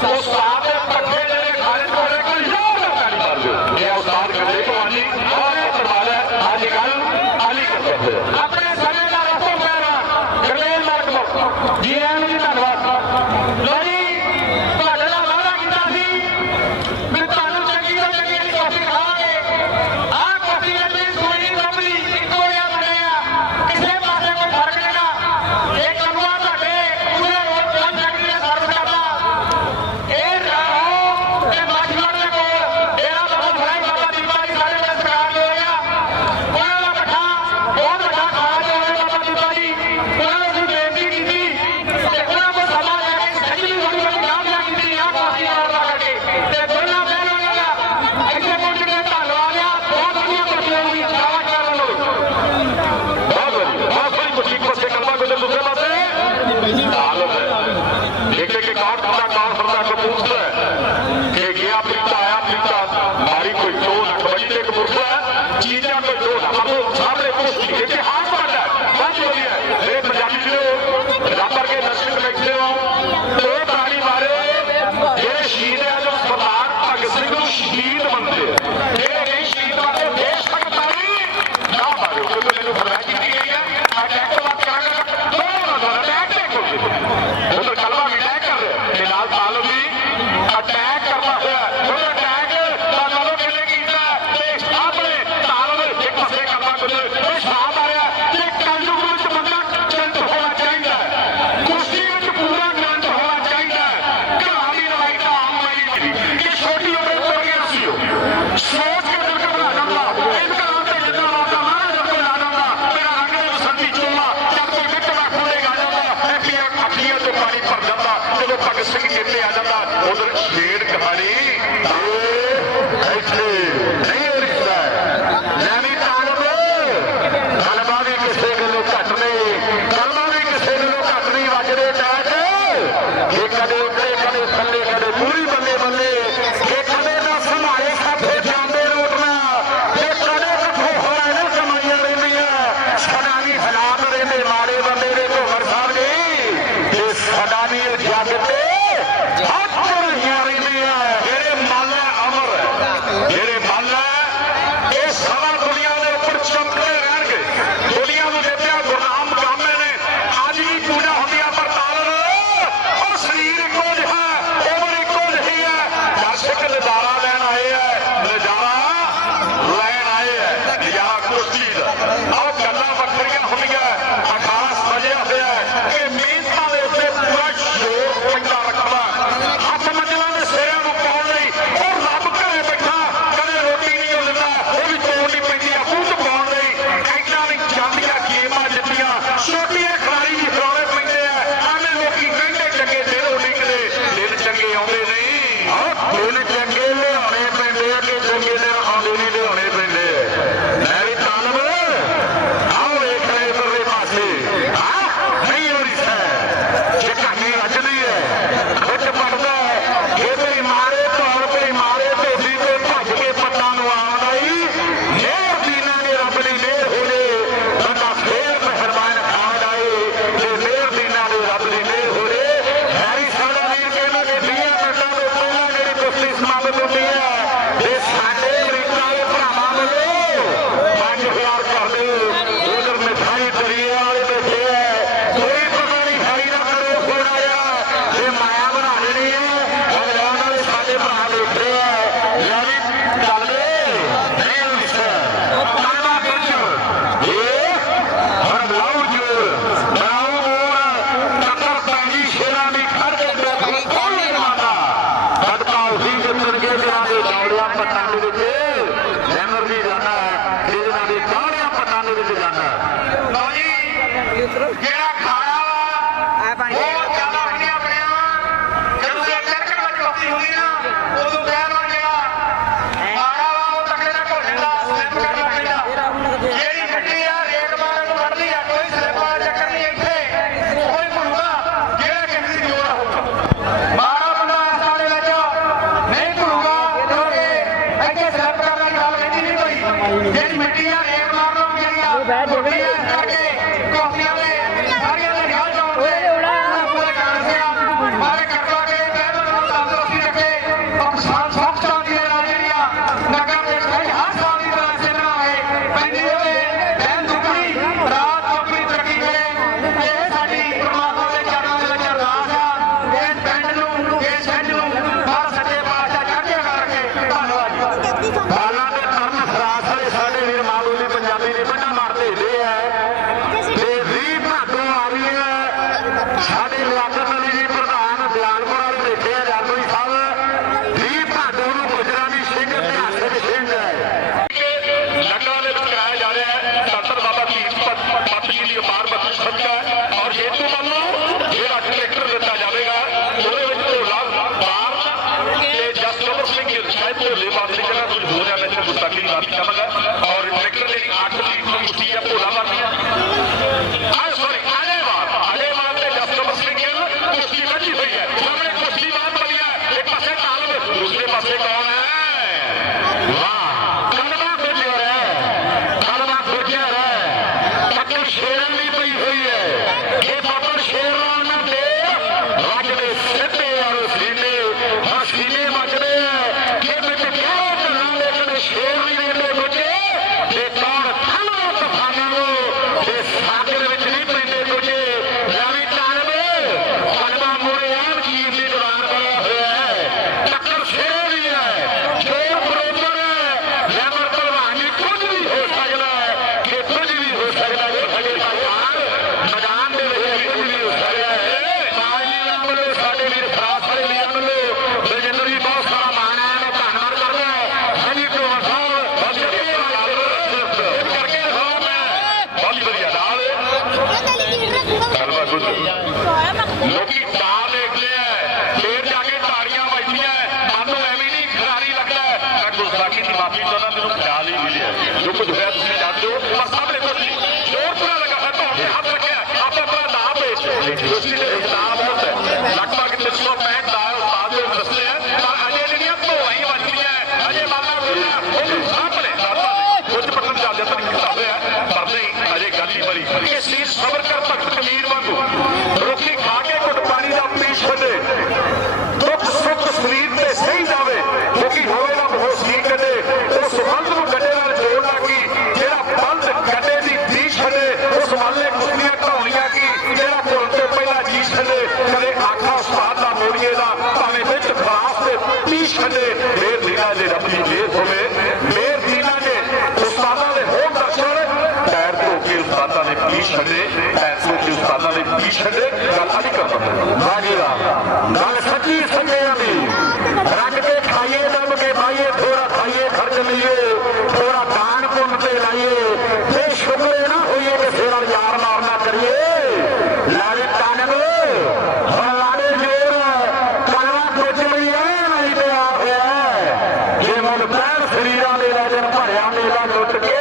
小 खदानी और जाते और निकलने ਹਕੀਕਤ ਵਾਹ ਜੀ ਵਾਹ ਗੱਲ ਸੱਚੀ ਸੱਚਿਆਂ ਦੀ ਰੱਜ ਕੇ ਖਾਈਏ ਦਮ ਕੇ ਪਾਈਏ ਥੋੜਾ ਖਾਈਏ ਖਰਚ ਲਈਏ ਥੋੜਾ ਦਾਨ ਪੁੰਨ ਤੇ ਲਾਈਏ ਤੇ ਸ਼ੁਕਰ ਨਾ ਹੋਈਏ ਕਿ ਫੇਰ ਯਾਰ ਮਾਰਨਾ ਕਰੀਏ ਲਾਲੇ ਤਾਨਗ ਲਾਲੇ ਜੋਰ ਕਲਵਾ ਕੁਝ ਮਿਲਿਆ ਨਹੀਂ ਪਿਆਰ ਹੋਇਆ ਜੇ ਮਨ ਪੈਰ ਸਰੀਰਾਂ ਦੇ ਲੈ ਜਨ ਭਰਿਆ ਮੇਲਾ ਲੁੱਟ ਕੇ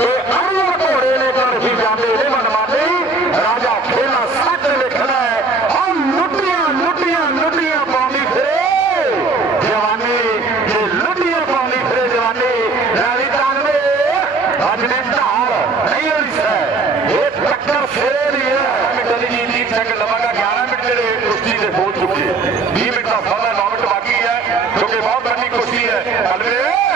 ਇਹ ਅਰਵਰ ਘੋੜੇ ਨੇ ਕਰ ਹੀ ਜਾਂਦੇ ਨੇ 예, 예. 아,